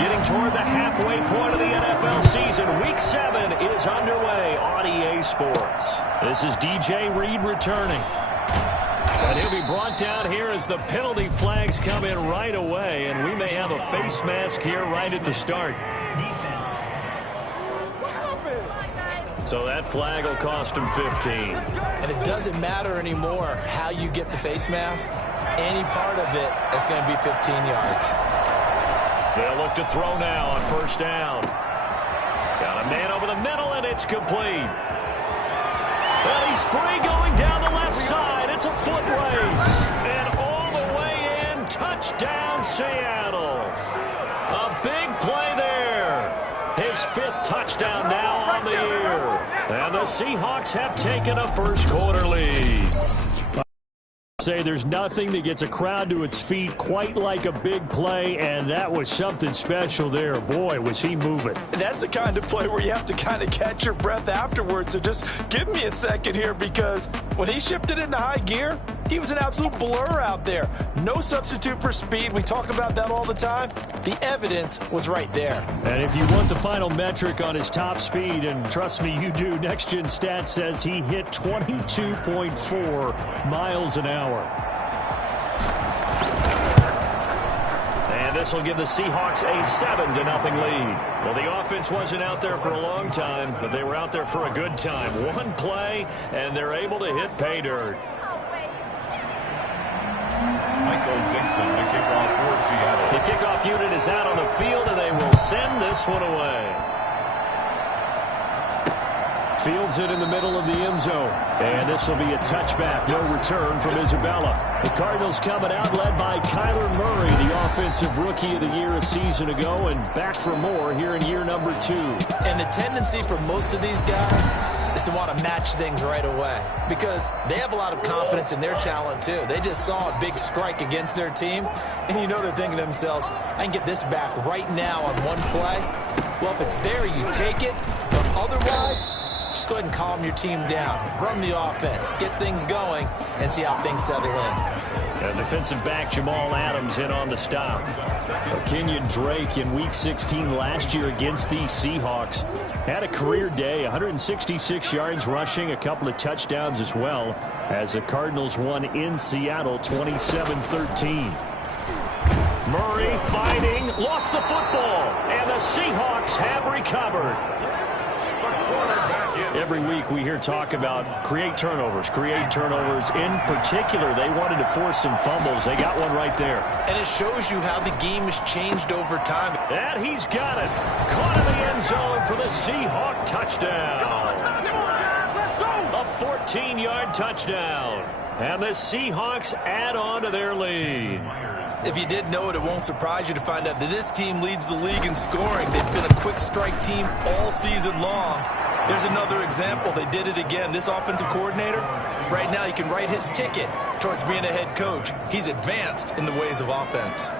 Getting toward the halfway point of the NFL season. Week 7 is underway on EA Sports. This is DJ Reed returning. And he'll be brought down here as the penalty flags come in right away. And we may have a face mask here right at the start. Defense. So that flag will cost him 15. And it doesn't matter anymore how you get the face mask. Any part of it is going to be 15 yards. They'll look to throw now on first down. Got a man over the middle, and it's complete. Well, he's free going down the left side. It's a foot race. And all the way in, touchdown Seattle. A big play there. His 5th touchdown now on the year. And the Seahawks have taken a first quarter lead. Say there's nothing that gets a crowd to its feet quite like a big play, and that was something special there. Boy, was he moving. And that's the kind of play where you have to kind of catch your breath afterwards. So just give me a second here, because when he shifted into high gear, he was an absolute blur out there. No substitute for speed. We talk about that all the time. The evidence was right there. And if you want the final metric on his top speed, and trust me, you do, Next Gen Stats says he hit 22.4 miles an hour. And this will give the Seahawks a 7-0 lead. Well, the offense wasn't out there for a long time, but they were out there for a good time. One play, and they're able to hit pay dirt. The kickoff for Seattle. The kickoff unit is out on the field, and they will send this one away. Fields it in the middle of the end zone. And this will be a touchback. No return from Isabella. The Cardinals coming out led by Kyler Murray, the offensive rookie of the year a season ago, and back for more here in year number 2. And the tendency for most of these guys is to want to match things right away, because they have a lot of confidence in their talent too. They just saw a big strike against their team, and you know they're thinking to themselves, I can get this back right now on one play. Well, if it's there, you take it, but otherwise, just go ahead and calm your team down. Run the offense, get things going, and see how things settle in. And defensive back Jamal Adams in on the stop. Kenyon Drake in Week 16 last year against the Seahawks had a career day, 166 yards rushing, a couple of touchdowns as well, as the Cardinals won in Seattle 27-13. Murray fighting, lost the football, and the Seahawks have recovered. Every week we hear talk about create turnovers. In particular, they wanted to force some fumbles. They got one right there. And it shows you how the game has changed over time. And he's got it. Caught in the end zone for the Seahawk touchdown. A 14-yard touchdown. And the Seahawks add on to their lead. If you didn't know it, it won't surprise you to find out that this team leads the league in scoring. They've been a quick strike team all season long. There's another example. They did it again. This offensive coordinator, right now, you can write his ticket towards being a head coach. He's advanced in the ways of offense.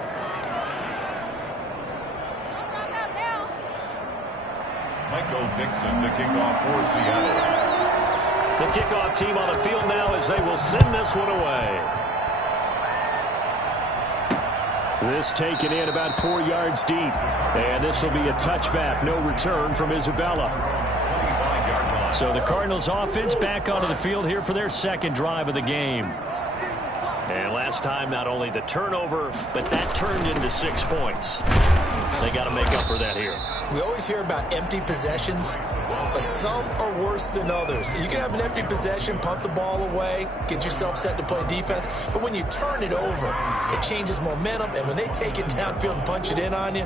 Michael Dixon, the kickoff for Seattle. The kickoff team on the field now as they will send this one away. This taken in about 4 yards deep. And this will be a touchback. No return from Isabella. So the Cardinals offense back onto the field here for their second drive of the game. And last time, not only the turnover, but that turned into 6 points. They got to make up for that here. We always hear about empty possessions, but some are worse than others. You can have an empty possession, punt the ball away, get yourself set to play defense, but when you turn it over, it changes momentum, and when they take it downfield and punch it in on you,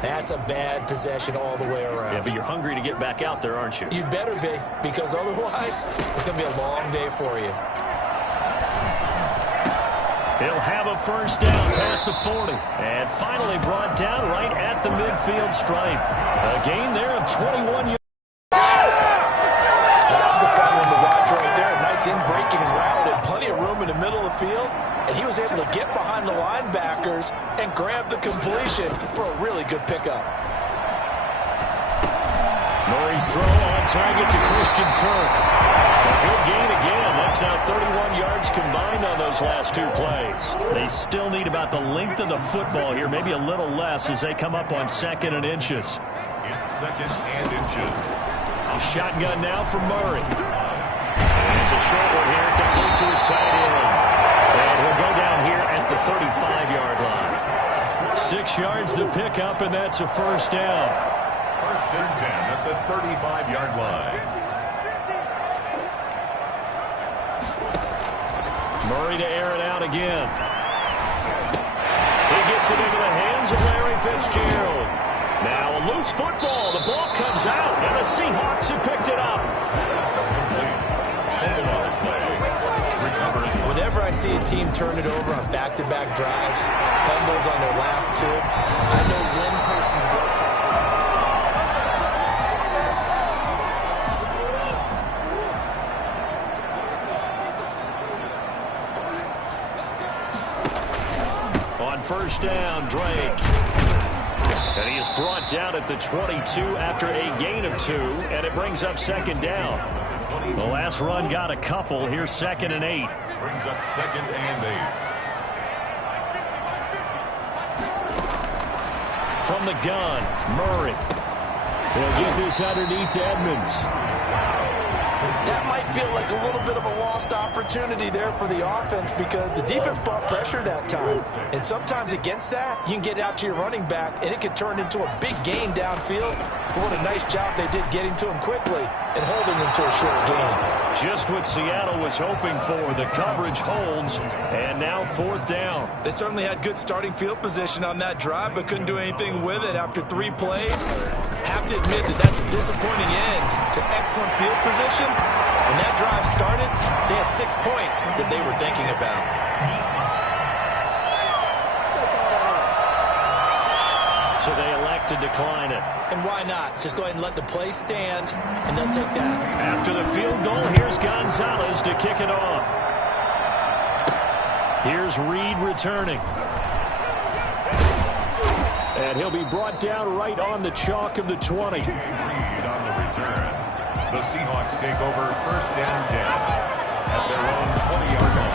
that's a bad possession all the way around. Yeah, but you're hungry to get back out there, aren't you? You better be, because otherwise, it's going to be a long day for you. He'll have a first down past the 40. And finally brought down right at the midfield stripe. A gain there of 21 yards. That was a fun one to watch right there. Nice in-breaking route and plenty of room in the middle of the field. And he was able to get behind the linebackers and grab the completion for a really good pickup. Murray's throw on target to Christian Kirk. A good gain again. That's offense now 31 yards combined on those last 2 plays. They still need about the length of the football here, maybe a little less as they come up on 2nd and inches. It's 2nd and inches. A shotgun now for Murray. And it's a short one here, complete to his tight end. And he'll go down here at the 35-yard line. 6 yards the pickup, and that's a first down. 1st and 10 at the 35-yard line. Murray to air it out again. He gets it into the hands of Larry Fitzgerald. Now a loose football. The ball comes out, and the Seahawks have picked it up. Whenever I see a team turn it over on back-to-back drives, fumbles on their last 2, I know one person's blood pressure. On first down, Drake. And he is brought down at the 22 after a gain of 2, and it brings up 2nd down. The last run got a couple. Here's 2nd and 8. Brings up 2nd and 8. From the gun, Murray. He'll get this underneath to Edmonds. That might feel like a little bit of a lost opportunity there for the offense because the defense brought pressure that time. And sometimes against that, you can get out to your running back, and it can turn into a big gain downfield. But what a nice job they did getting to him quickly and holding him to a short gain. Just what Seattle was hoping for. The coverage holds, and now 4th down. They certainly had good starting field position on that drive, but couldn't do anything with it after 3 plays. Have to admit that that's a disappointing end to excellent field position. When that drive started, they had 6 points that they were thinking about. So they elect to decline it. And why not? Just go ahead and let the play stand, and they'll take that. After the field goal, here's Gonzalez to kick it off. Here's Reed returning. And he'll be brought down right on the chalk of the 20. Reed on the return. The Seahawks take over 1st and 10 at their own 20-yard line.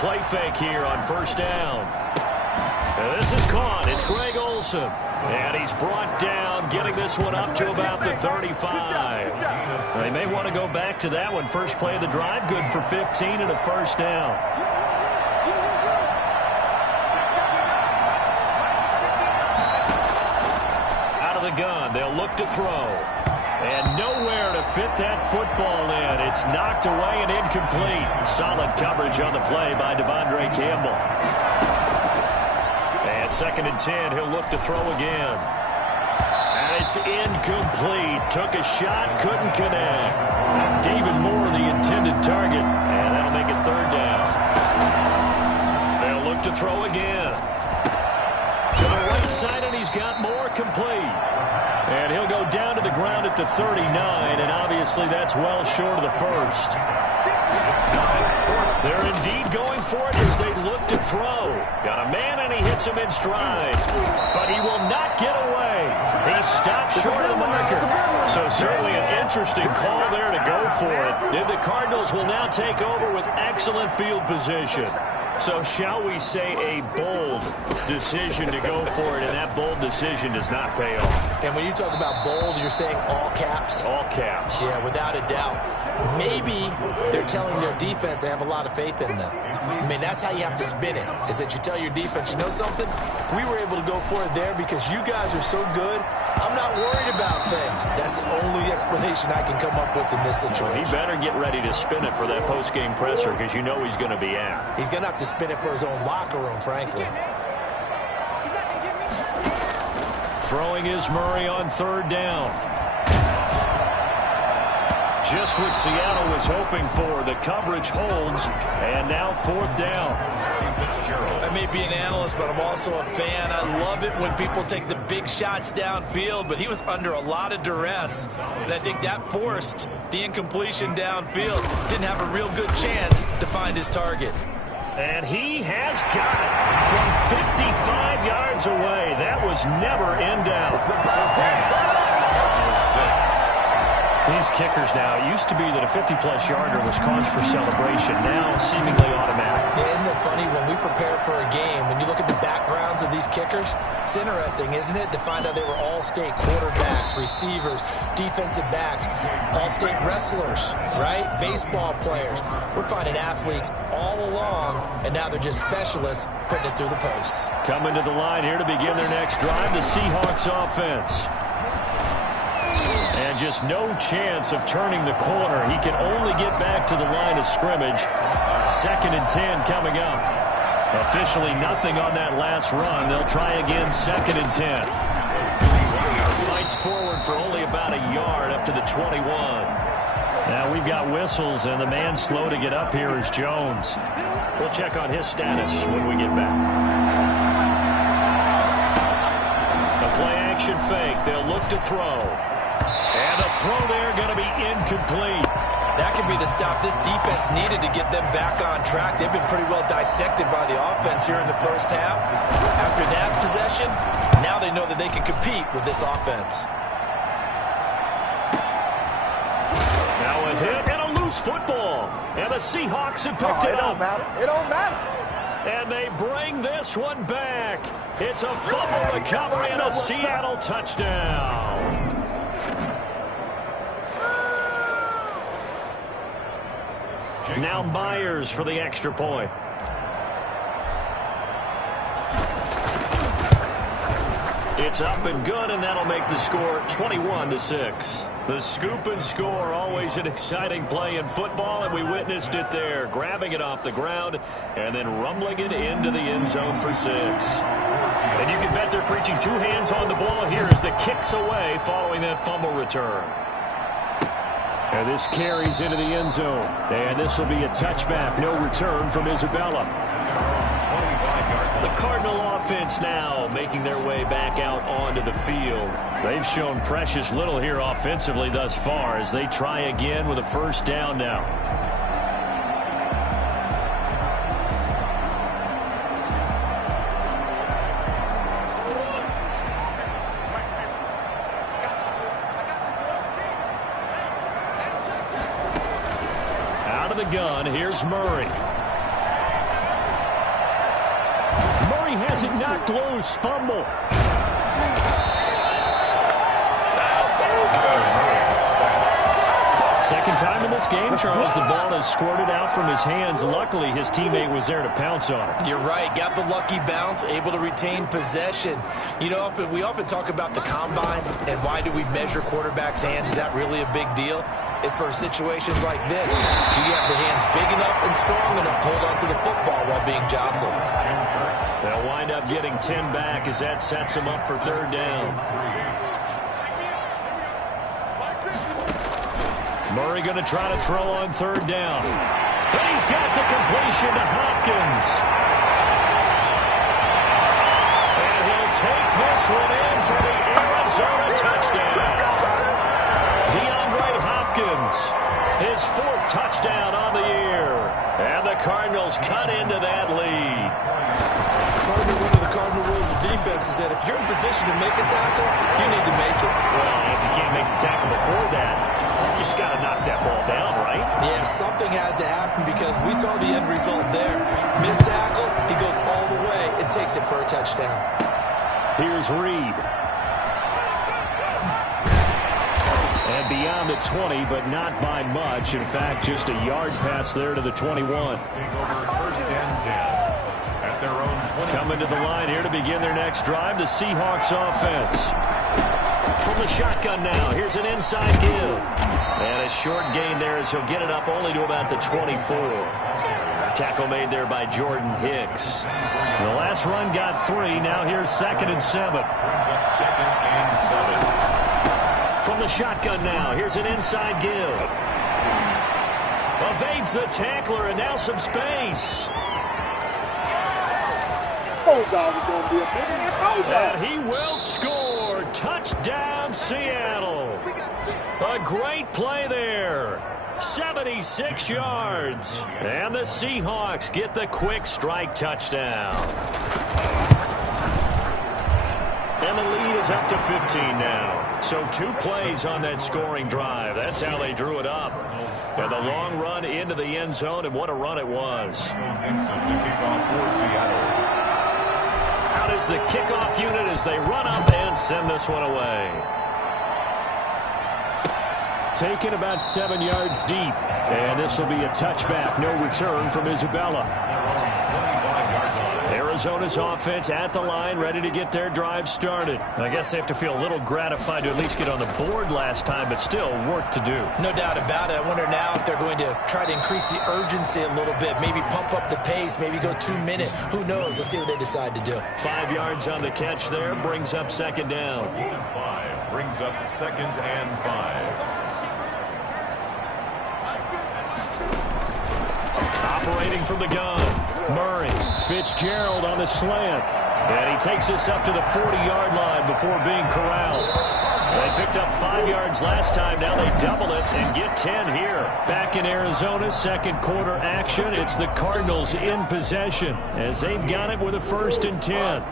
Play fake here on 1st down. This is caught. It's Greg Olsen. And he's brought down, getting this one up to about the 35. They may want to go back to that one. First play of the drive, good for 15 and a first down. Out of the gun, they'll look to throw. And nowhere to fit that football in. It's knocked away and incomplete. Solid coverage on the play by Devondre Campbell. And 2nd and 10, he'll look to throw again. And it's incomplete. Took a shot, couldn't connect. David Moore, the intended target. And that'll make it 3rd down. They'll look to throw again. To the right side, and he's got Moore complete. And he'll go down to the ground at the 39, and obviously that's well short of the first. They're indeed going for it as they look to throw. Got a man, and he hits him in stride. But he will not get away. He stopped short of the marker. So certainly an interesting call there to go for it. And the Cardinals will now take over with excellent field position. So shall we say a bold decision to go for it, and that bold decision does not pay off. And when you talk about bold, you're saying all caps? All caps. Yeah, without a doubt. Maybe they're telling their defense they have a lot of faith in them. I mean, that's how you have to spin it, is that you tell your defense, you know something? We were able to go for it there because you guys are so good. I'm not worried about things. That's the only explanation I can come up with in this situation. He better get ready to spin it for that post-game presser because you know he's going to be out. He's going to have to spin it for his own locker room, frankly. Throwing is Murray on 3rd down. just what Seattle was hoping for. The coverage holds, and now 4th down. I may be an analyst, but I'm also a fan. I love it when people take the big shots downfield, but he was under a lot of duress, and I think that forced the incompletion downfield. Didn't have a real good chance to find his target. And he has got it from 55 yards away. That was never in doubt. These kickers now, it used to be that a 50-plus yarder was cause for celebration. Now seemingly automatic. Yeah, isn't it funny when we prepare for a game, when you look at the backgrounds of these kickers, it's interesting, isn't it, to find out they were all-state quarterbacks, receivers, defensive backs, all-state wrestlers, right? Baseball players. We're finding athletes all along, and now they're just specialists putting it through the posts. Coming to the line here to begin their next drive, the Seahawks offense. And just no chance of turning the corner. He can only get back to the line of scrimmage. 2nd and 10 coming up. Officially nothing on that last run. They'll try again 2nd and 10. Fights forward for only about a yard up to the 21. Now we've got whistles, and the man slow to get up here is Jones. We'll check on his status when we get back. A play-action fake. They'll look to throw. And a throw there going to be incomplete. That could be the stop this defense needed to get them back on track. They've been pretty well dissected by the offense here in the first half. After that possession, now they know that they can compete with this offense. Now a hit and a loose football. And the Seahawks have picked it up. It don't matter. And they bring this one back. It's a fumble recovery and a Seattle touchdown. Now Myers for the extra point. It's up and good, and that'll make the score 21-6. The scoop and score, always an exciting play in football, and we witnessed it there. Grabbing it off the ground and then rumbling it into the end zone for 6. And you can bet they're preaching 2 hands on the ball here as the kick's away following that fumble return. And this carries into the end zone. And this will be a touchback. No return from Isabella. The Cardinal offense now making their way back out onto the field. They've shown precious little here offensively thus far as they try again with a 1st down now. Gun. Here's Murray. Murray has it knocked loose. Fumble. Second time in this game, Charles, the ball has squirted out from his hands. Luckily, his teammate was there to pounce on it. You're right. Got the lucky bounce, able to retain possession. You know, we often talk about the combine and why do we measure quarterbacks' hands. Is that really a big deal? It's for situations like this. Do you have the hands big enough and strong enough to hold onto the football while being jostled? They'll wind up getting 10 back as that sets them up for 3rd down. Murray going to try to throw on 3rd down. But he's got the completion to Hopkins. And he'll take this one in for the Arizona touchdown. His 4th touchdown on the year. And the Cardinals cut into that lead. Partner, one of the cardinal rules of defense is that if you're in position to make a tackle, you need to make it. Well, if you can't make the tackle before that, you just got to knock that ball down, right? Yeah, something has to happen because we saw the end result there. Missed tackle, he goes all the way and takes it for a touchdown. Here's Reed. And beyond the 20, but not by much. In fact, just a yard pass there to the 21. Take over 1st and 10 at their own 20. Coming to the line here to begin their next drive, the Seahawks offense. From the shotgun now, here's an inside give. And a short gain there as he'll get it up only to about the 24. Tackle made there by Jordan Hicks. The last run got 3. Now here's 2nd and 7. Brings up 2nd and 7. From the shotgun now, here's an inside give. Evades the tackler, and now some space. And he will score. Touchdown, Seattle. A great play there. 76 yards. And the Seahawks get the quick strike touchdown. And the lead is up to 15 now. So 2 plays on that scoring drive. That's how they drew it up. And the long run into the end zone, and what a run it was. Out is the kickoff unit as they run up and send this one away. Taken about 7 yards deep. And this will be a touchback. No return from Isabella. Arizona's offense at the line, ready to get their drive started. I guess they have to feel a little gratified to at least get on the board last time, but still work to do. No doubt about it. I wonder now if they're going to try to increase the urgency a little bit, maybe pump up the pace, maybe go 2 minute. Who knows? Let's see what they decide to do. 5 yards on the catch there, brings up second down. 5 brings up 2nd and 5. Operating from the gun, Murray. Fitzgerald on the slant. And he takes this up to the 40-yard line before being corralled. They picked up 5 yards last time. Now they double it and get 10 here. Back in Arizona, second quarter action. It's the Cardinals in possession as they've got it with a 1st and 10.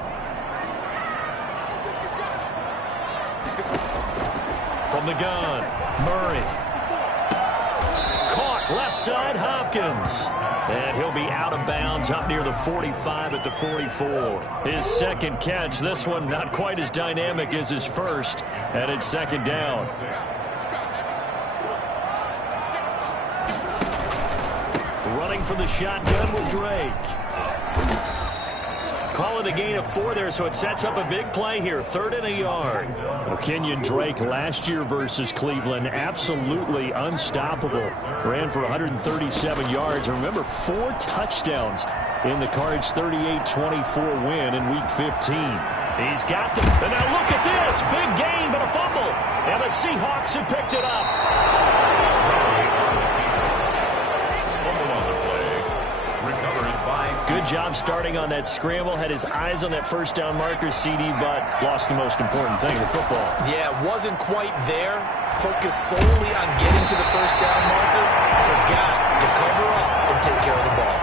From the gun, Murray. Caught left side, Hopkins. And he'll be out of bounds up near the 45 at the 44. His second catch, this one not quite as dynamic as his first, and it's second down. Running from the shotgun with Drake. Call it a gain of 4 there, so it sets up a big play here. 3rd and a yard. Well, Kenyon Drake last year versus Cleveland, absolutely unstoppable. Ran for 137 yards. Remember, 4 touchdowns in the Cards' 38-24 win in Week 15. He's got them. And now look at this. Big gain, but a fumble. And the Seahawks have picked it up. Good job starting on that scramble. Had his eyes on that first down marker, CD, but lost the most important thing, the football. Yeah, wasn't quite there. Focused solely on getting to the first down marker. Forgot to cover up and take care of the ball.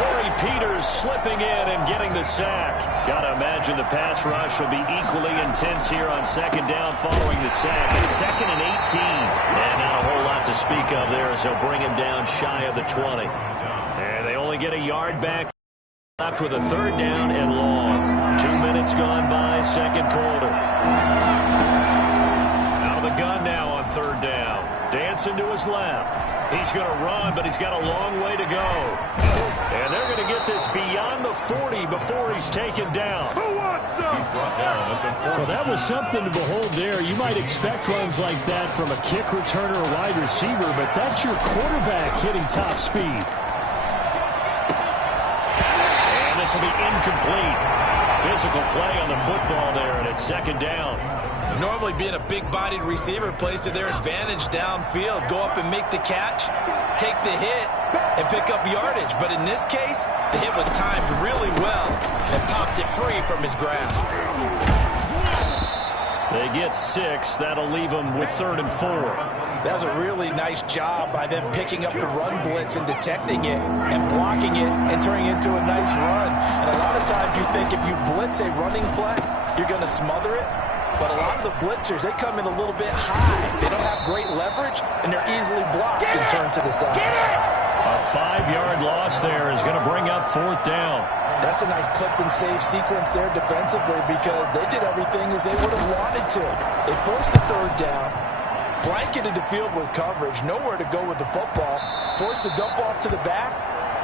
Corey Peters slipping in and getting the sack. Got to imagine the pass rush will be equally intense here on second down following the sack. It's 2nd and 18. And not a whole lot to speak of there as they'll bring him down shy of the 20. And they only get a yard back. Left with a 3rd down and long. 2 minutes gone by, second quarter. Out of the gun now on 3rd down. Dancing to his left. He's going to run, but he's got a long way to go. And they're going to get this beyond the 40 before he's taken down. Who wants him? Well, that was something to behold there. You might expect runs like that from a kick returner or wide receiver, but that's your quarterback hitting top speed. This will be incomplete. Physical play on the football there, and it's second down. Normally being a big-bodied receiver plays to their advantage downfield. Go up and make the catch, take the hit, and pick up yardage. But in this case, the hit was timed really well and popped it free from his grasp. They get 6. That'll leave them with 3rd and 4. That was a really nice job by them picking up the run blitz and detecting it and blocking it and turning it into a nice run. And a lot of times you think if you blitz a running play, you're going to smother it. But a lot of the blitzers, they come in a little bit high. They don't have great leverage, and they're easily blocked and turned to the side. A 5-yard loss there is going to bring up 4th down. That's a nice clip and save sequence there defensively because they did everything as they would have wanted to. They forced the 3rd down. Blanketed the field with coverage, nowhere to go with the football, forced the dump off to the back,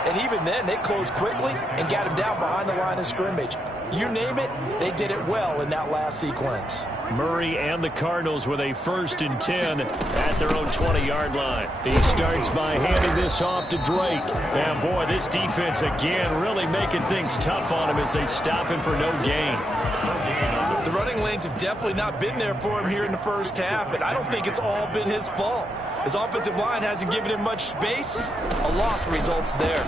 and even then they closed quickly and got him down behind the line of scrimmage. You name it, they did it well in that last sequence. Murray and the Cardinals with a 1st and 10 at their own 20-yard line. He starts by handing this off to Drake. And boy, this defense again really making things tough on him as they stop him for no gain. The running lanes have definitely not been there for him here in the first half, and I don't think it's all been his fault. His offensive line hasn't given him much space. A loss results there.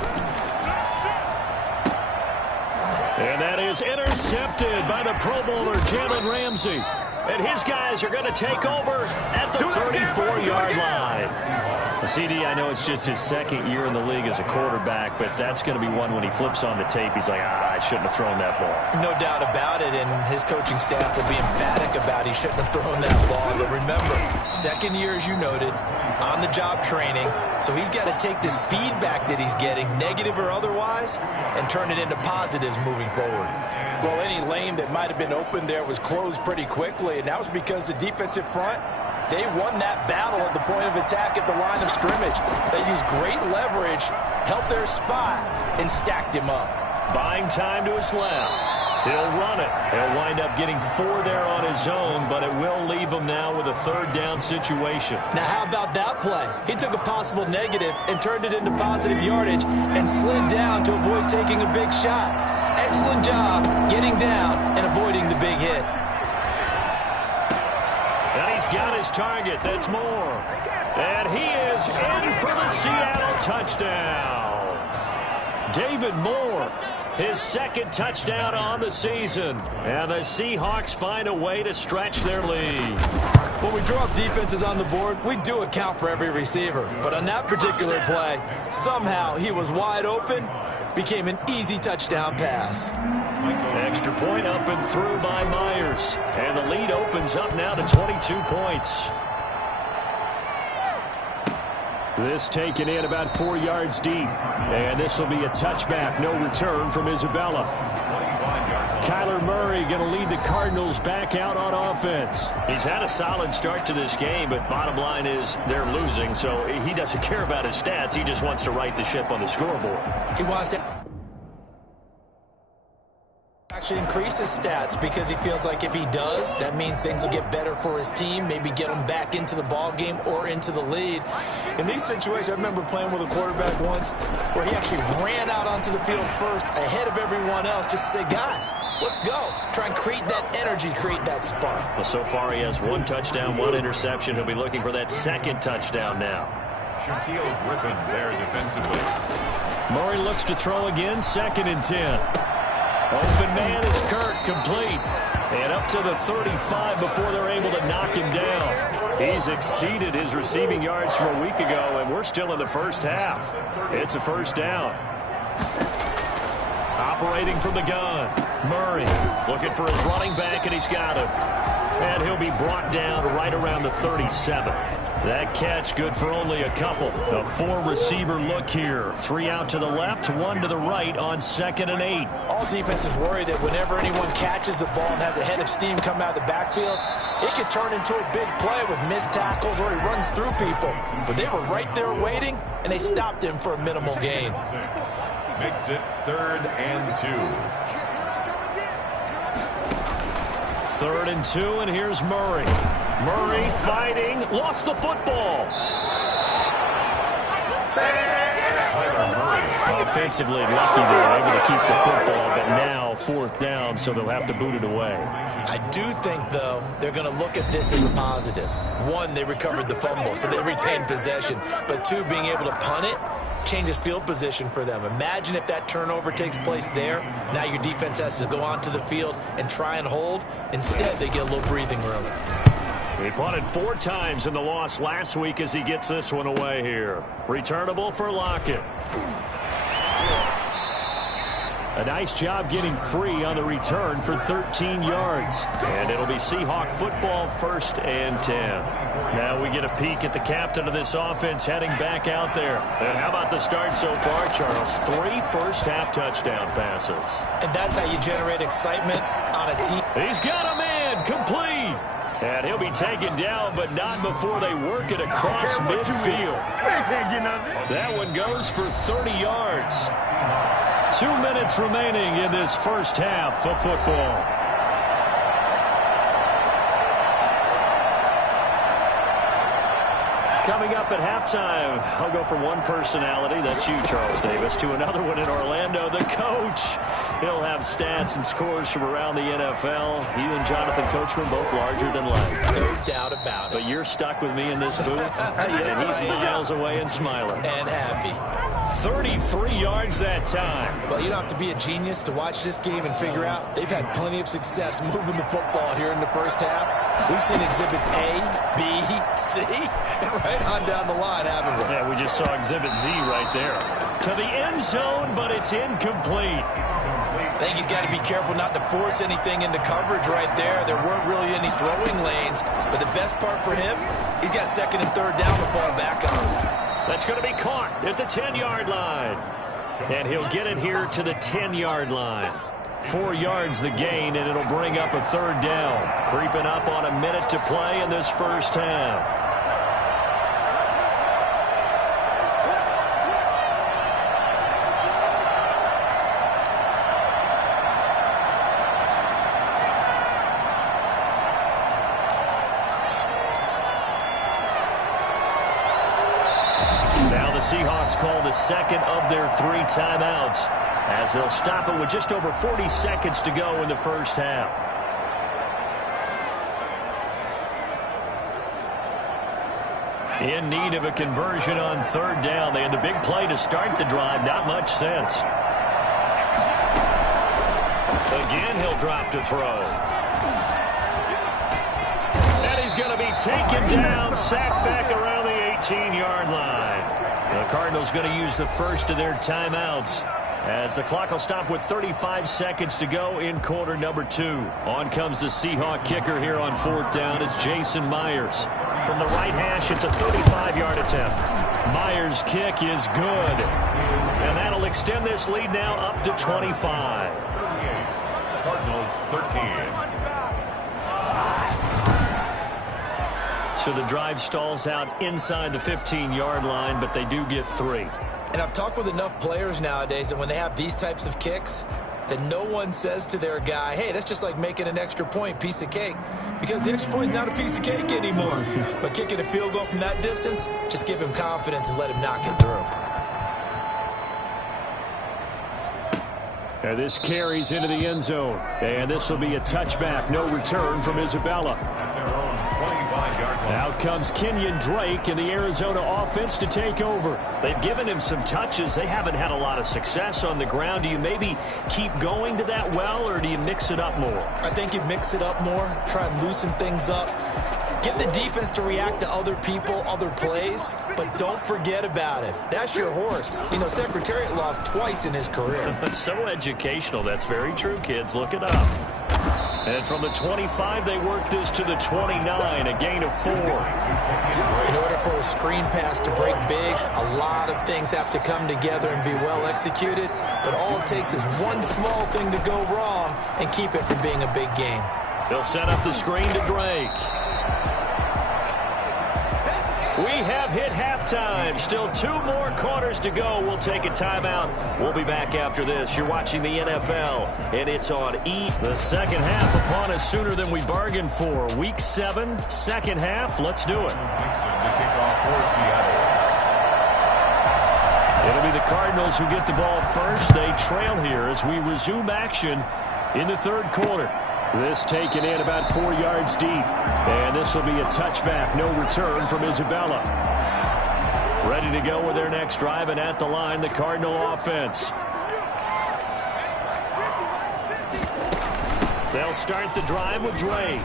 And that is intercepted by the Pro Bowler, Jalen Ramsey. And his guys are going to take over at the 34-yard line. CD, I know it's just his second year in the league as a quarterback, but that's going to be one when he flips on the tape. He's like, I shouldn't have thrown that ball. No doubt about it, and his coaching staff will be emphatic about he shouldn't have thrown that ball. But remember, second year, as you noted, on-the-job training, so he's got to take this feedback that he's getting, negative or otherwise, and turn it into positives moving forward. Well, any lane that might have been open there was closed pretty quickly, and that was because the defensive front, they won that battle at the point of attack at the line of scrimmage. They used great leverage, helped their spot, and stacked him up. Buying time to his left. He'll run it. He'll wind up getting 4 there on his own, but it will leave him now with a third down situation. Now, how about that play? He took a possible negative and turned it into positive yardage and slid down to avoid taking a big shot. Excellent job getting down and avoiding the big hit. And he's got his target. That's Moore. And he is in for the Seattle touchdown. David Moore, his second touchdown on the season. And the Seahawks find a way to stretch their lead. When we draw up defenses on the board, we do account for every receiver. But on that particular play, somehow he was wide open, became an easy touchdown pass. Extra point up and through by Myers. And the lead opens up now to 22 points. This taken in about 4 yards deep. And this will be a touchback. No return from Isabella. Kyler Murray going to lead the Cardinals back out on offense. He's had a solid start to this game, but bottom line is they're losing, so he doesn't care about his stats. He just wants to right the ship on the scoreboard. He wants to actually increase his stats because he feels like if he does, that means things will get better for his team, maybe get him back into the ball game or into the lead. In these situations, I remember playing with a quarterback once where he actually ran out onto the field first ahead of everyone else just to say, guys, let's go. Try and create that energy, create that spark. Well, so far he has 1 touchdown, 1 interception. He'll be looking for that second touchdown now. Shaquille Griffin there defensively. Murray looks to throw again, 2nd and 10. Open man is Kirk, complete. And up to the 35 before they're able to knock him down. He's exceeded his receiving yards from a week ago, and we're still in the first half. It's a first down. Operating from the gun, Murray looking for his running back, and he's got him. And he'll be brought down right around the 37. That catch good for only a couple. A 4-receiver look here. 3 out to the left, 1 to the right on 2nd and 8. All defenses worry that whenever anyone catches the ball and has a head of steam come out of the backfield, it could turn into a big play with missed tackles or he runs through people. But they were right there waiting, and they stopped him for a minimal gain. Makes it 3rd and 2. 3rd and 2, and here's Murray. Murray fighting, lost the football. Offensively lucky they're able to keep the football, but now 4th down, so they'll have to boot it away. I do think, though, they're going to look at this as a positive. 1, they recovered the fumble, so they retained possession. But 2, being able to punt it changes field position for them. Imagine if that turnover takes place there. Now your defense has to go onto the field and try and hold. Instead, they get a little breathing room. He punted 4 times in the loss last week as he gets this one away here. Returnable for Lockett. A nice job getting free on the return for 13 yards. And it'll be Seahawk football, 1st and 10. Now we get a peek at the captain of this offense heading back out there. And how about the start so far, Charles? 3 first-half touchdown passes. And that's how you generate excitement on a team. He's got a man, complete. And he'll be taken down, but not before they work it across midfield. That one goes for 30 yards. 2 minutes remaining in this first half of football. Coming up at halftime, I'll go from one personality, that's you, Charles Davis, to another one in Orlando, the coach. He'll have stats and scores from around the NFL. You and Jonathan Coachman both larger than life. No doubt about it. But you're stuck with me in this booth, and he's miles away and smiling. And happy. 33 yards that time. Well, you don't have to be a genius to watch this game and figure out they've had plenty of success moving the football here in the first half. We've seen exhibits A, B, C, and right on down the line, haven't we? Yeah, we just saw exhibit Z right there. To the end zone, but it's incomplete. I think he's got to be careful not to force anything into coverage right there. There weren't really any throwing lanes, but the best part for him, he's got second and third down to fall back on. That's going to be caught at the 10-yard line. And he'll get it here to the 10-yard line. 4 yards the gain, and it'll bring up a third down. Creeping up on a minute to play in this first half. Now the Seahawks call the second of their 3 timeouts, as they'll stop it with just over 40 seconds to go in the first half. In need of a conversion on third down. They had the big play to start the drive. Not much sense. Again, he'll drop to throw. And he's going to be taken down, sacked back around the 18-yard line. The Cardinals going to use the first of their timeouts, as the clock will stop with 35 seconds to go in quarter number 2. On comes the Seahawk kicker here on fourth down. It's Jason Myers. From the right hash, it's a 35-yard attempt. Myers' kick is good. And that'll extend this lead now up to 25. Cardinals 13. So the drive stalls out inside the 15-yard line, but they do get 3. And I've talked with enough players nowadays that when they have these types of kicks, that no one says to their guy, hey, that's just like making an extra point, piece of cake. Because the extra point is not a piece of cake anymore. But kicking a field goal from that distance, just give him confidence and let him knock it through. And this carries into the end zone. And this will be a touchback. No return from Isabella. At their own 25-yard line. Out comes Kenyon Drake and the Arizona offense to take over. They've given him some touches. They haven't had a lot of success on the ground. Do you maybe keep going to that well, or do you mix it up more? I think you mix it up more, try and loosen things up. Get the defense to react to other people, other plays, but don't forget about it. That's your horse. You know, Secretariat lost twice in his career. So educational. That's very true, kids. Look it up. And from the 25, they work this to the 29, a gain of 4. In order for a screen pass to break big, a lot of things have to come together and be well executed, but all it takes is one small thing to go wrong and keep it from being a big game. They'll set up the screen to Drake. We have hit halftime. Still 2 more quarters to go. We'll take a timeout. We'll be back after this. You're watching the NFL, and it's on E. The second half upon us sooner than we bargained for. Week 7, second half. Let's do it. The kickoff for Seattle. It'll be the Cardinals who get the ball first. They trail here as we resume action in the third quarter. This taken in about 4 yards deep. And this will be a touchback. No return from Isabella. Ready to go with their next drive, and at the line, the Cardinal offense. They'll start the drive with Drake.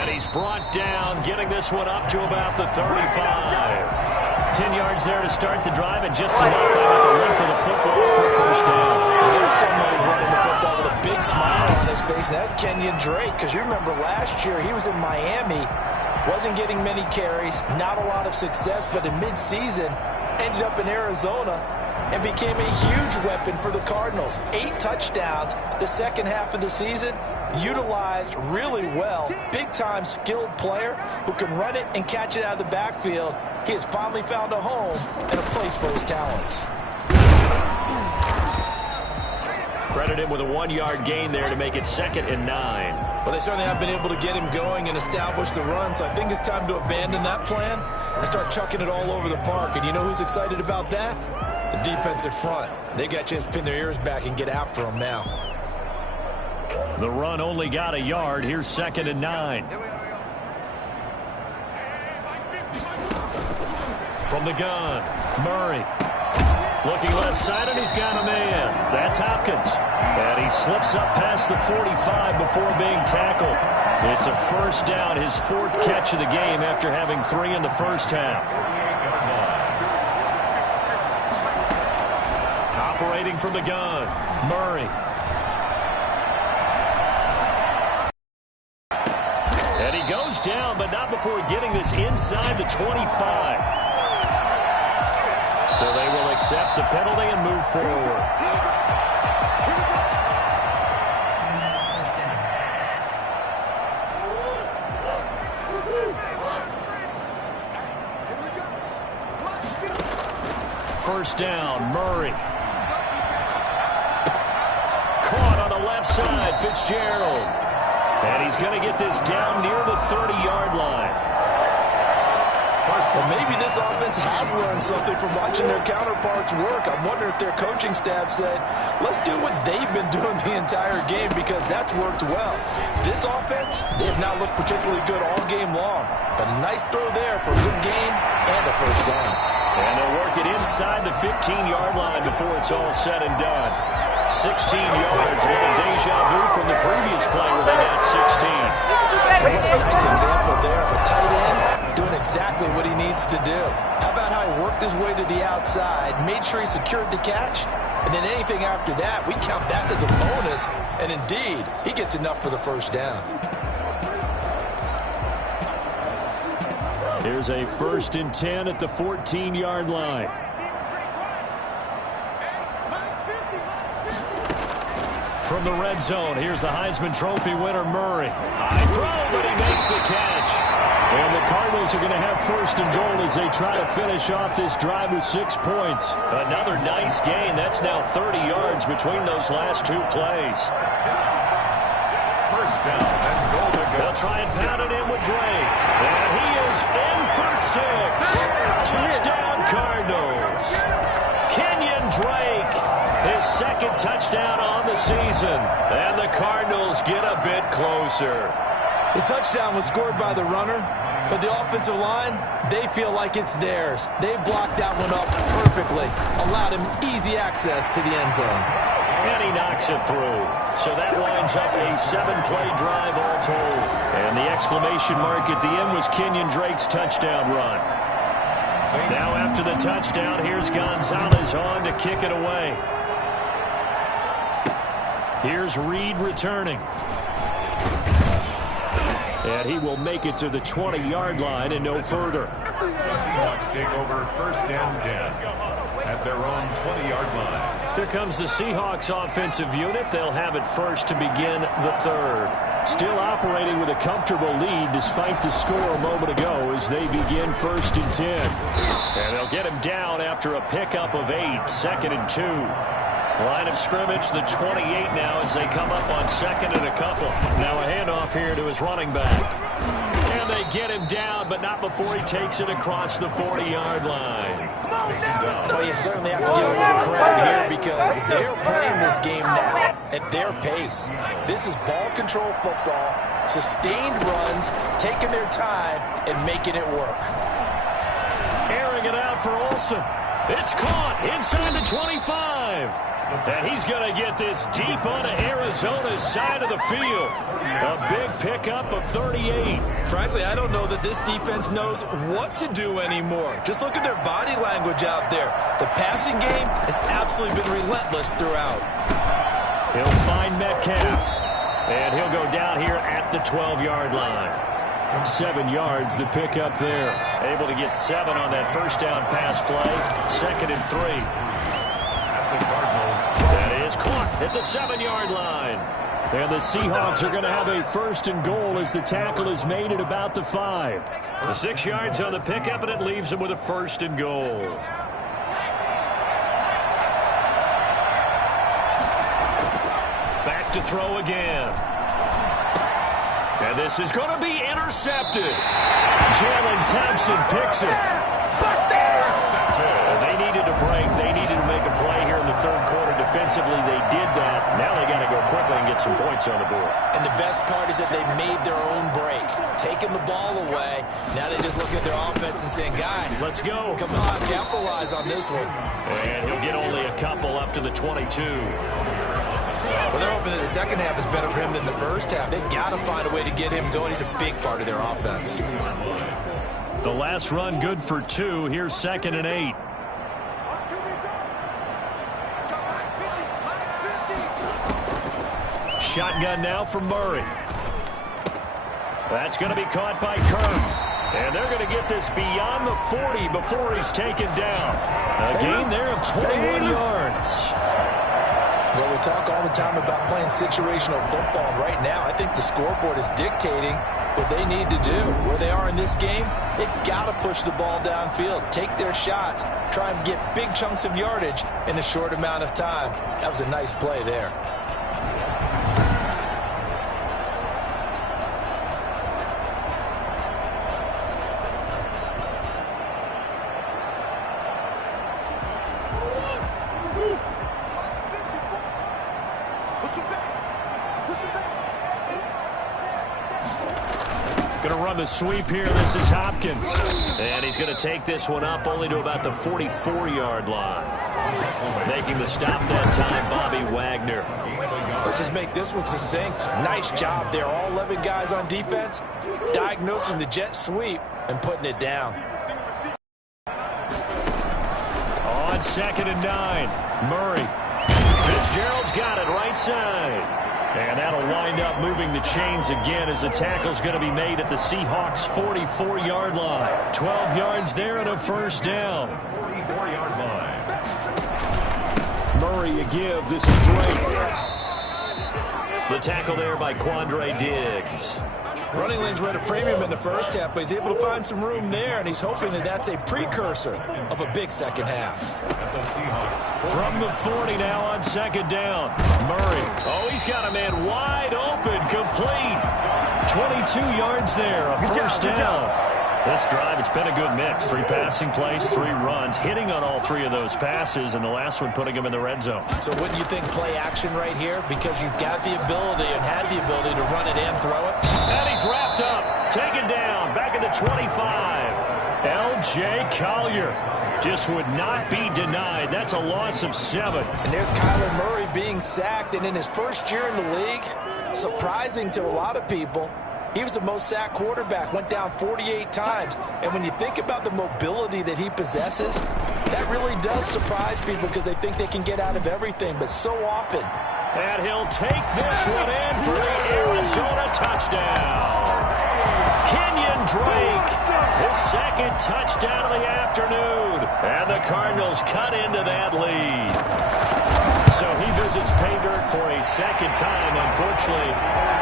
And he's brought down, getting this one up to about the 35. 10 yards there to start the drive, and just enough out the length of the football for a first down. There's someone who's running the football with a big smile on his face, and that's Kenyon Drake, because you remember last year he was in Miami, wasn't getting many carries, not a lot of success, but in midseason ended up in Arizona and became a huge weapon for the Cardinals. 8 touchdowns the second half of the season, utilized really well. Big-time skilled player who can run it and catch it out of the backfield. He has finally found a home and a place for his talents. Credit him with a 1-yard gain there to make it 2nd and 9. Well, they certainly have been able to get him going and establish the run, so I think it's time to abandon that plan and start chucking it all over the park. And you know who's excited about that? The defensive front. They got a chance to pin their ears back and get after him now. The run only got a yard. Here's 2nd and 9. From the gun, Murray. Looking left side, and he's got a man. That's Hopkins. And he slips up past the 45 before being tackled. It's a first down, his 4th catch of the game after having 3 in the first half. Operating from the gun, Murray. And he goes down, but not before getting this inside the 25. So they will accept the penalty and move forward. First down, Murray. Caught on the left side, Fitzgerald. And he's going to get this down near the 30-yard line. Well, maybe this offense has learned something from watching their counterparts work. I'm wondering if their coaching staff said, let's do what they've been doing the entire game, because that's worked well. This offense, they have not looked particularly good all game long. But a nice throw there for a good game and a first down. And they'll work it inside the 15-yard line before it's all said and done. 16 yards, with a deja vu from the previous play where they had 16. Nice example there of a tight end doing exactly what he needs to do. How about how he worked his way to the outside, made sure he secured the catch, and then anything after that, we count that as a bonus, and indeed, he gets enough for the first down. Here's a 1st and 10 at the 14-yard line. From the red zone, here's the Heisman Trophy winner, Murray. High throw, but he makes the catch. And the Cardinals are going to have 1st and goal as they try to finish off this drive with 6 points. Another nice gain. That's now 30 yards between those last 2 plays. First down and goal to go. They'll try and pound it in with Drake. And he is in for 6. Touchdown, Cardinals. Kenyon Drake, his 2nd touchdown on the season. And the Cardinals get a bit closer. The touchdown was scored by the runner, but the offensive line, they feel like it's theirs. They blocked that one up perfectly, allowed him easy access to the end zone. And he knocks it through. So that winds up a 7-play drive all told. And the exclamation mark at the end was Kenyon Drake's touchdown run. Now after the touchdown, here's Gonzalez on to kick it away. Here's Reed returning. And he will make it to the 20-yard line and no further. Seahawks take over 1st and 10 at their own 20-yard line. Here comes the Seahawks offensive unit. They'll have it first to begin the 3rd. Still operating with a comfortable lead despite the score a moment ago as they begin 1st and 10. And they'll get him down after a pickup of 8, 2nd and 2. Line of scrimmage, the 28 now as they come up on 2nd and a couple. Now a handoff here to his running back. And they get him down, but not before he takes it across the 40-yard line. Well, you certainly have to give a little credit here because they're playing this game now at their pace. This is ball control football, sustained runs, taking their time and making it work. Airing it out for Olsen. It's caught inside the 25. And he's going to get this deep onto Arizona's side of the field. A big pickup of 38. Frankly, I don't know that this defense knows what to do anymore. Just look at their body language out there. The passing game has absolutely been relentless throughout. He'll find Metcalf. And he'll go down here at the 12-yard line. 7 yards, the pickup there. Able to get 7 on that first down pass play. 2nd and 3. That is caught at the 7-yard line. And the Seahawks are going to have a 1st and goal as the tackle is made at about the 5. The 6 yards on the pickup, and it leaves them with a 1st and goal. Back to throw again. And this is going to be intercepted. Jalen Thompson picks it. They needed a break. They needed to make a play here in the third quarter. Defensively, they did that. Now they got to go quickly and get some points on the board. And the best part is that they made their own break, taking the ball away. Now they just look at their offense and saying, guys, let's go. Come on, capitalize on this one. And he'll get only a couple up to the 22. Well, they're hoping that the second half is better for him than the first half. They've got to find a way to get him going. He's a big part of their offense. The last run good for 2. Here's 2nd and 8. Shotgun now for Murray. That's going to be caught by Kirk. And they're going to get this beyond the 40 before he's taken down. A gain there of 21 yards. Well, we talk all the time about playing situational football. Right now, I think the scoreboard is dictating what they need to do. Where they are in this game, they've got to push the ball downfield, take their shots, try and get big chunks of yardage in a short amount of time. That was a nice play there. Going to run the sweep here. This is Hopkins. And he's going to take this one up only to about the 44-yard line. Making the stop that time, Bobby Wagner. Let's just make this one succinct. Nice job there. All 11 guys on defense diagnosing the jet sweep and putting it down. On 2nd and 9, Murray. Fitzgerald's got it right side. And that'll wind up moving the chains again as the tackle's going to be made at the Seahawks' 44-yard line. 12 yards there and a first down. 44-yard line. Murray a give. This is Drake. The tackle there by Quandre Diggs. Running lanes were at a premium in the first half, but he's able to find some room there, and he's hoping that that's a precursor of a big second half. From the 40 now on 2nd down. Murray. Oh, he's got a man wide open, complete. 22 yards there, a first down. This drive, it's been a good mix. 3 passing plays, 3 runs, hitting on all 3 of those passes, and the last one putting him in the red zone. So wouldn't you think play action right here? Because you've got the ability and had the ability to run it and throw it. And he's wrapped up, taken down, back at the 25. L.J. Collier just would not be denied. That's a loss of 7. And there's Kyler Murray being sacked, and in his first year in the league, surprising to a lot of people, he was the most sacked quarterback, went down 48 times. And when you think about the mobility that he possesses, that really does surprise people because they think they can get out of everything. But so often. And he'll take this one in for the Arizona touchdown. Kenyon Drake, his 2nd touchdown of the afternoon. And the Cardinals cut into that lead. So he visits pay dirt for a 2nd time. Unfortunately,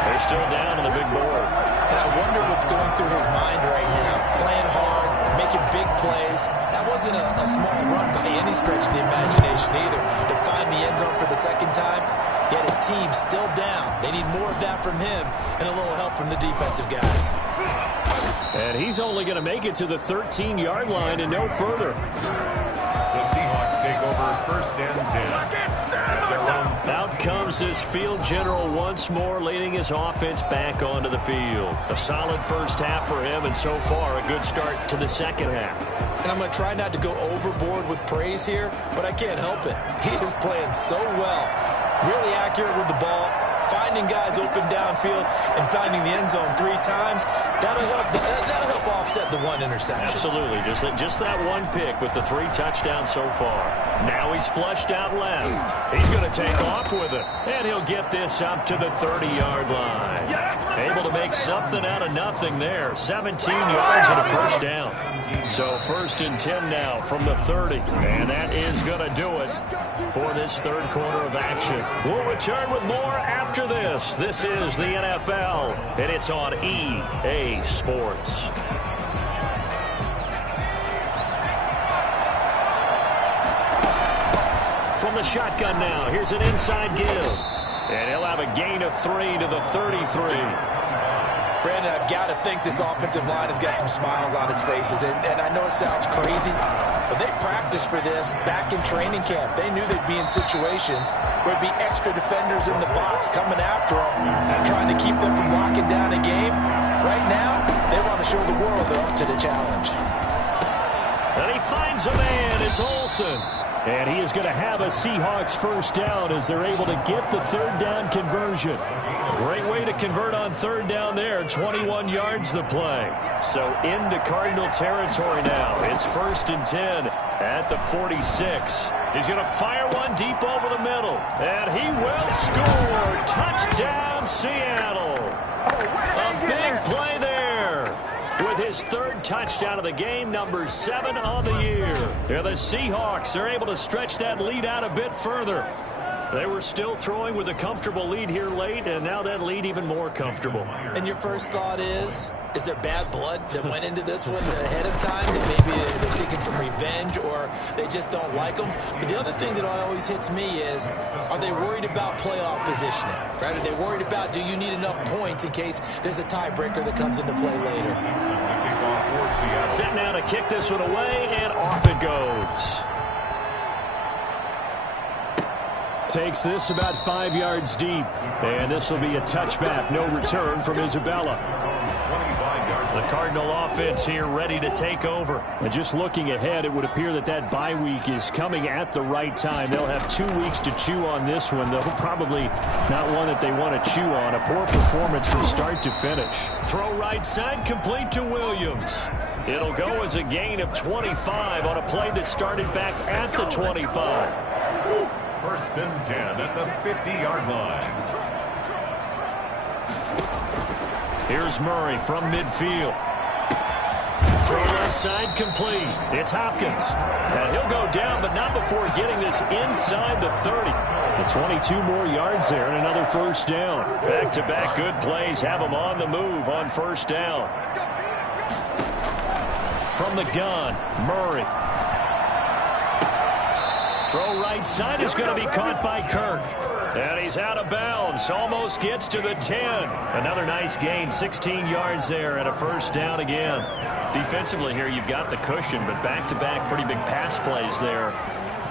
they're still down on the big board. And I wonder what's going through his mind right now. Playing hard, making big plays. That wasn't a small run by any stretch of the imagination either. To find the end zone for the 2nd time, yet his team's still down. They need more of that from him and a little help from the defensive guys. And he's only going to make it to the 13-yard line and no further. The Seahawks take over 1st and 10. Out comes this field general once more, leading his offense back onto the field. A solid first half for him, and so far a good start to the second half. And I'm going to try not to go overboard with praise here, but I can't help it. He is playing so well, really accurate with the ball, finding guys open downfield, and finding the end zone 3 times. That'll help offset the 1 interception. Absolutely. Just that 1 pick with the 3 touchdowns so far. Now he's flushed out left. He's going to take off with it. And he'll get this up to the 30-yard line. Able to make something out of nothing there. 17 yards and a first down. So 1st and 10 now from the 30. And that is going to do it for this third quarter of action. We'll return with more after this. This is the NFL, and it's on EA Sports. From the shotgun now, here's an inside give. And he'll have a gain of 3 to the 33. Brandon, I've got to think this offensive line has got some smiles on its faces. And I know it sounds crazy, but they practiced for this back in training camp. They knew they'd be in situations where it'd be extra defenders in the box coming after them, trying to keep them from locking down a game. Right now, they want to show the world they're up to the challenge. And he finds a man. It's Olsen. And he is going to have a Seahawks first down as they're able to get the third down conversion. Great way to convert on third down there. 21 yards the play. So into Cardinal territory now. It's 1st and 10 at the 46. He's going to fire one deep over the middle. And he will score. Touchdown, Seattle. A big play there. With his third touchdown of the game, number 7 on the year. Yeah, the Seahawks are able to stretch that lead out a bit further. They were still throwing with a comfortable lead here late, and now that lead even more comfortable. And your first thought is there bad blood that went into this one ahead of time? That maybe they're seeking some revenge or they just don't like them? But the other thing that always hits me is, are they worried about playoff positioning? Right? Are they worried about, do you need enough points in case there's a tiebreaker that comes into play later? Set now to kick this one away, and off it goes. Takes this about 5 yards deep. And this will be a touchback. No return from Isabella. The Cardinal offense here ready to take over. And just looking ahead, it would appear that that bye week is coming at the right time. They'll have 2 weeks to chew on this one, though probably not one that they want to chew on. A poor performance from start to finish. Throw right side, complete to Williams. It'll go as a gain of 25 on a play that started back at the 25. 1st and 10 at the 50-yard line. Here's Murray from midfield. Throw left side, complete. It's Hopkins. And he'll go down, but not before getting this inside the 30. And 22 more yards there and another first down. Back-to-back good plays have them on the move on first down. From the gun, Murray. Throw right side is going to be caught by Kirk. And he's out of bounds. Almost gets to the 10. Another nice gain. 16 yards there and a first down again. Defensively here, you've got the cushion, but back-to-back pretty big pass plays there.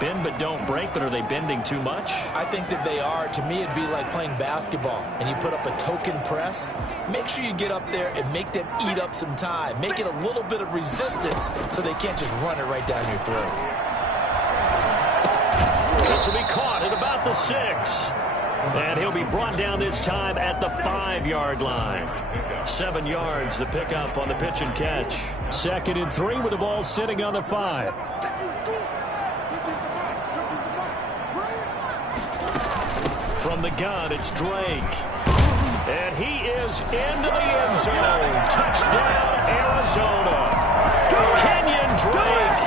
Bend but don't break, but are they bending too much? I think that they are. To me, it'd be like playing basketball, and you put up a token press. Make sure you get up there and make them eat up some time. Make it a little bit of resistance so they can't just run it right down your throat. This will be caught at about the 6. And he'll be brought down this time at the 5-yard line. 7 yards, the pickup on the pitch and catch. 2nd and 3 with the ball sitting on the 5. From the gun, it's Drake. And he is into the end zone. Touchdown, Arizona. Kenyon Drake,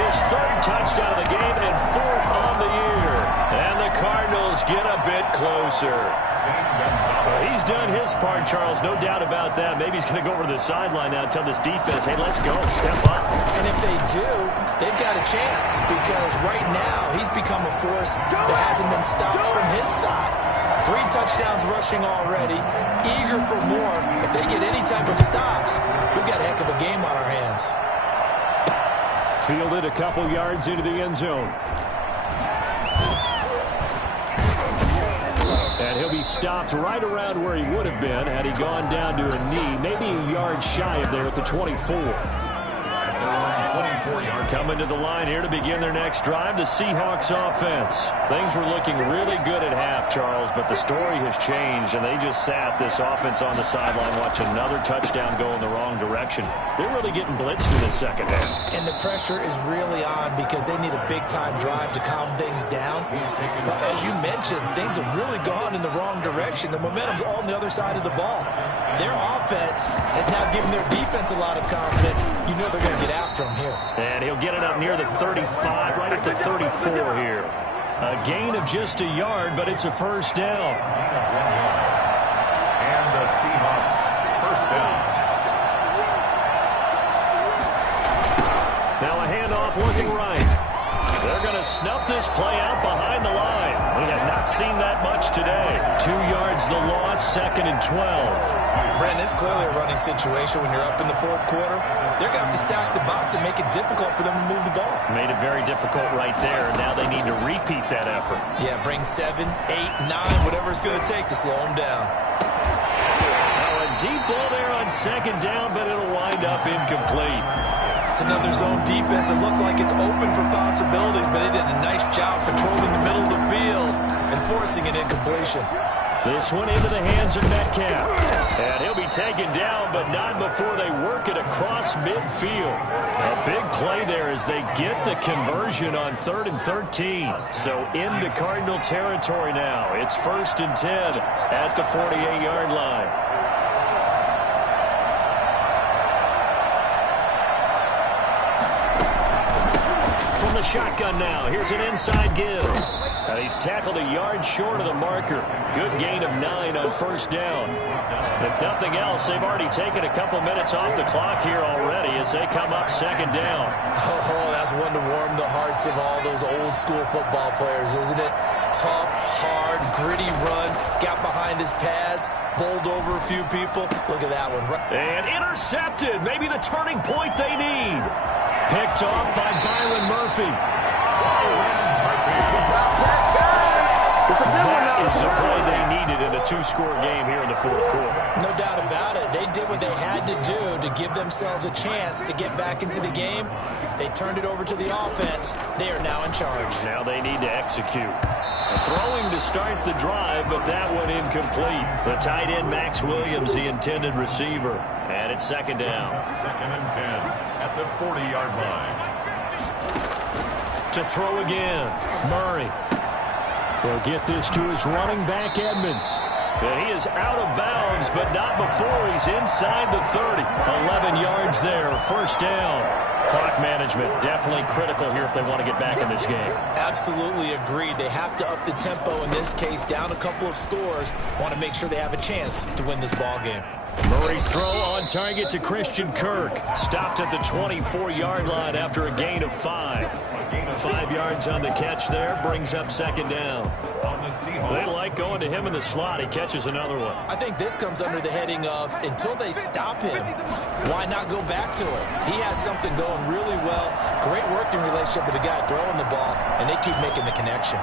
his 3rd touchdown of the game and 4th on the year. And the Cardinals get a bit closer. He's done his part, Charles, no doubt about that. Maybe he's going to go over to the sideline now and tell this defense, hey, let's go, step up. And if they do, they've got a chance because right now he's become a force that hasn't been stopped from his side. 3 touchdowns rushing already, eager for more. If they get any type of stops, we've got a heck of a game on our hands. Fielded a couple yards into the end zone. And he'll be stopped right around where he would have been had he gone down to a knee, maybe a yard shy of there at the 24. Coming to the line here to begin their next drive, the Seahawks offense. Things were looking really good at half, Charles, but the story has changed, and they just sat this offense on the sideline watching another touchdown go in the wrong direction. They're really getting blitzed in the second half. And the pressure is really on because they need a big-time drive to calm things down. But as you mentioned, things have really gone in the wrong direction. The momentum's all on the other side of the ball. Their offense has now given their defense a lot of confidence. You know they're going to get after them here. And he'll get it up near the 35, right at the 34 here. A gain of just a yard, but it's a first down. And the Seahawks first down. Now a handoff looking right. They're going to snuff this play out behind the line. We have not seen that much today. 2 yards the loss, 2nd and 12. Brandon, it's clearly a running situation when you're up in the 4th quarter. They're going to have to stack the box and make it difficult for them to move the ball. Made it very difficult right there. Now they need to repeat that effort. Yeah, bring 7, 8, 9, whatever it's going to take to slow them down. Now a deep ball there on 2nd down, but it'll wind up incomplete. It's another zone defense. It looks like it's open for possibilities, but they did a nice job controlling the middle of the field and forcing an incompletion. This one into the hands of Metcalf. And he'll be taken down, but not before they work it across midfield. A big play there as they get the conversion on 3rd and 13. So into Cardinal territory now. It's 1st and 10 at the 48-yard line. From the shotgun now, here's an inside give. And he's tackled a yard short of the marker. Good gain of 9 on 1st down. If nothing else, they've already taken a couple minutes off the clock here already as they come up 2nd down. Oh, that's one to warm the hearts of all those old school football players, isn't it? Tough, hard, gritty run. Got behind his pads, bowled over a few people. Look at that one. And intercepted. Maybe the turning point they need. Picked off by Byron Murphy. That is the play they needed in a 2-score game here in the 4th quarter. No doubt about it. They did what they had to do to give themselves a chance to get back into the game. They turned it over to the offense. They are now in charge. Now they need to execute. A throwing to start the drive, but that one incomplete. The tight end, Max Williams, the intended receiver. And it's 2nd down. 2nd and 10 at the 40-yard line. To throw again, Murray. They'll get this to his running back, Edmonds. And he is out of bounds, but not before he's inside the 30. 11 yards there, 1st down. Clock management definitely critical here if they want to get back in this game. Absolutely agreed. They have to up the tempo in this case, down a couple of scores. Want to make sure they have a chance to win this ball game. Murray's throw on target to Christian Kirk. Stopped at the 24-yard line after a gain of 5. 5 yards on the catch there, brings up 2nd down. They like going to him in the slot. He catches another one. I think this comes under the heading of until they stop him, why not go back to him? He has something going really well. Great working relationship with the guy throwing the ball, and they keep making the connection.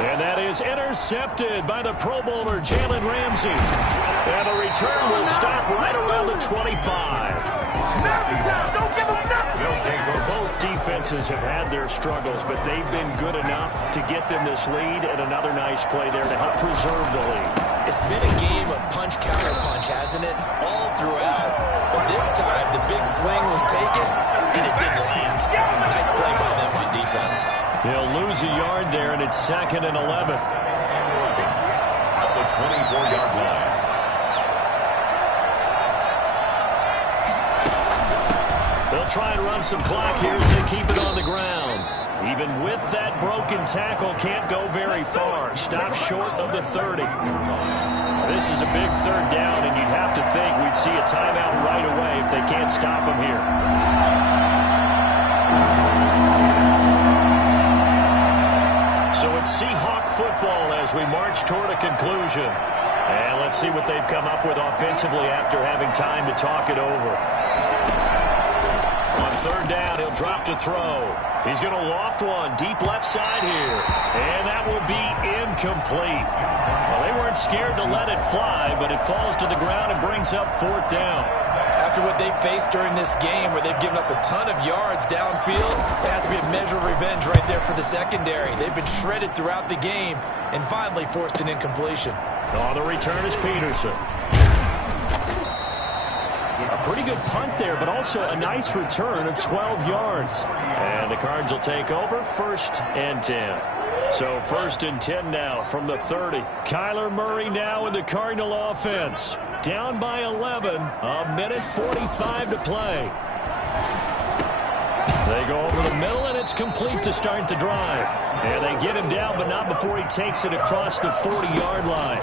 And that is intercepted by the Pro Bowler, Jalen Ramsey. And the return will stop right around the 25. Both defenses have had their struggles, but they've been good enough to get them this lead, and another nice play there to help preserve the lead. It's been a game of punch-counter-punch, hasn't it? All throughout. But this time, the big swing was taken, and it didn't land. Nice play by them on defense. They'll lose a yard there, and it's 2nd and 11. At the 24-yard line. They'll try and run some clock here as they keep it on the ground. Even with that broken tackle, can't go very far. Stop short of the 30. This is a big 3rd down, and you'd have to think we'd see a timeout right away if they can't stop him here. So it's Seahawk football as we march toward a conclusion. And let's see what they've come up with offensively after having time to talk it over. On 3rd down, he'll drop to throw. He's going to loft one deep left side here. And that will be incomplete. Well, they weren't scared to let it fly, but it falls to the ground and brings up 4th down. After what they've faced during this game where they've given up a ton of yards downfield, there has to be a measure of revenge right there for the secondary. They've been shredded throughout the game and finally forced an incompletion. On the return is Peterson. A pretty good punt there, but also a nice return of 12 yards. And the Cards will take over 1st and 10. So 1st and 10 now from the 30. Kyler Murray now in the Cardinal offense. Down by 11. A minute 45 to play. They go over the middle, and it's complete to start the drive. And they get him down, but not before he takes it across the 40-yard line.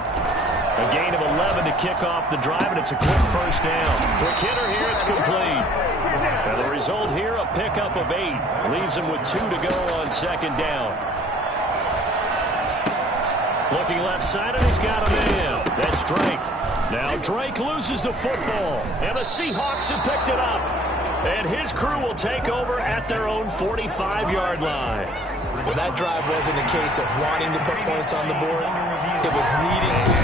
A gain of 11 to kick off the drive, and it's a quick 1st down. Quick hitter here, it's complete. And the result here, a pickup of 8. Leaves him with 2 to go on second down. Looking left side, and he's got a man. That's Drake. Now Drake loses the football, and the Seahawks have picked it up. And his crew will take over at their own 45-yard line. Well, that drive wasn't a case of wanting to put points on the board. It was needing to.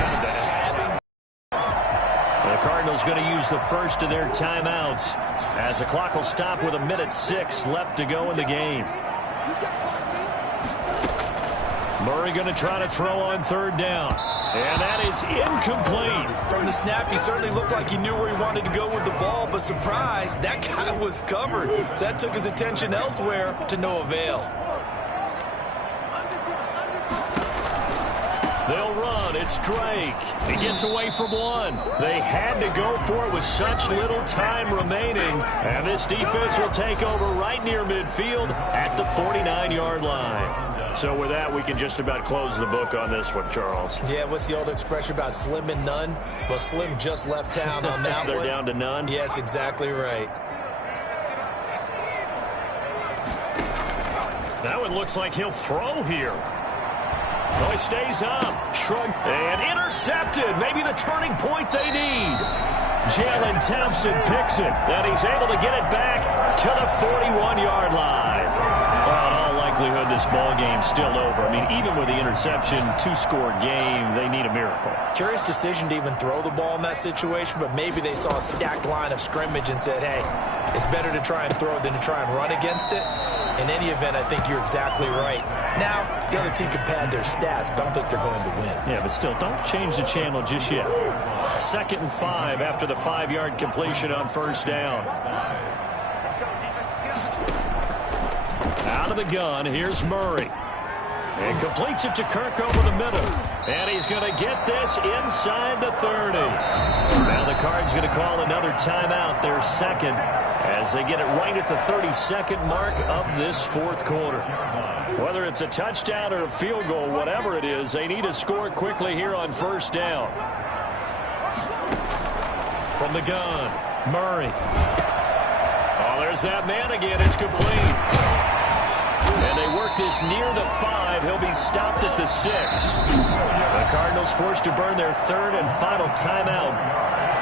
The Cardinals going to use the first of their timeouts as the clock will stop with 1:06 left to go in the game. Murray going to try to throw on third down. And that is incomplete. From the snap, he certainly looked like he knew where he wanted to go with the ball, but surprise, that guy was covered. So that took his attention elsewhere to no avail. They'll run. It's Drake. He gets away from one. They had to go for it with such little time remaining. And this defense will take over right near midfield at the 49-yard line. So with that, we can just about close the book on this one, Charles. Yeah, what's the old expression about slim and none? Well, Slim just left town on that They're one. down to none? Yes, exactly right. That one looks like he'll throw here. Oh, he stays up. Shrug. And intercepted. Maybe the turning point they need. Jalen Thompson picks it. And he's able to get it back to the 41-yard line. Well, in all likelihood, this ball game's still over. I mean, even with the interception, 2-score game, they need a miracle. Curious decision to even throw the ball in that situation, but maybe they saw a stacked line of scrimmage and said, hey, it's better to try and throw than to try and run against it. In any event, I think you're exactly right. Now, the other team can pad their stats, but I don't think they're going to win. Yeah, but still, don't change the channel just yet. 2nd and 5 after the 5-yard completion on first down. Out of the gun, here's Murray. And completes it to Kirk over the middle. And he's going to get this inside the 30. Now the Cards going to call another timeout, their second, as they get it right at the 32nd mark of this fourth quarter. Whether it's a touchdown or a field goal, whatever it is, they need to score quickly here on first down. From the gun, Murray. Oh, there's that man again. It's complete. And they work this near the 5. He'll be stopped at the 6. The Cardinals forced to burn their third and final timeout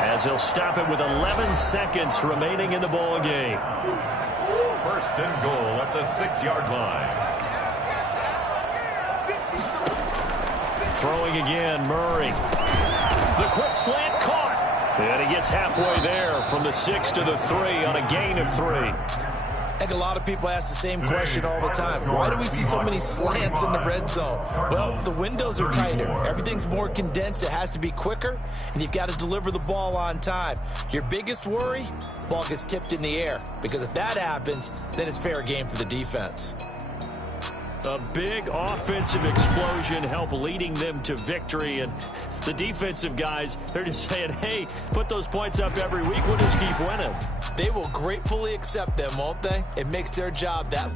as they'll stop it with 11 seconds remaining in the ball game. 1st and goal at the 6-yard line. Throwing again, Murray. The quick slant caught. And he gets halfway there from the 6 to the 3 on a gain of 3. I think a lot of people ask the same question all the time. Why do we see so many slants in the red zone? Well, the windows are tighter. Everything's more condensed. It has to be quicker, and you've got to deliver the ball on time. Your biggest worry, ball gets tipped in the air, because if that happens, then it's fair game for the defense. A big offensive explosion helped leading them to victory, and the defensive guys, they're just saying, hey, put those points up every week. We'll just keep winning. They will gratefully accept them, won't they? It makes their job that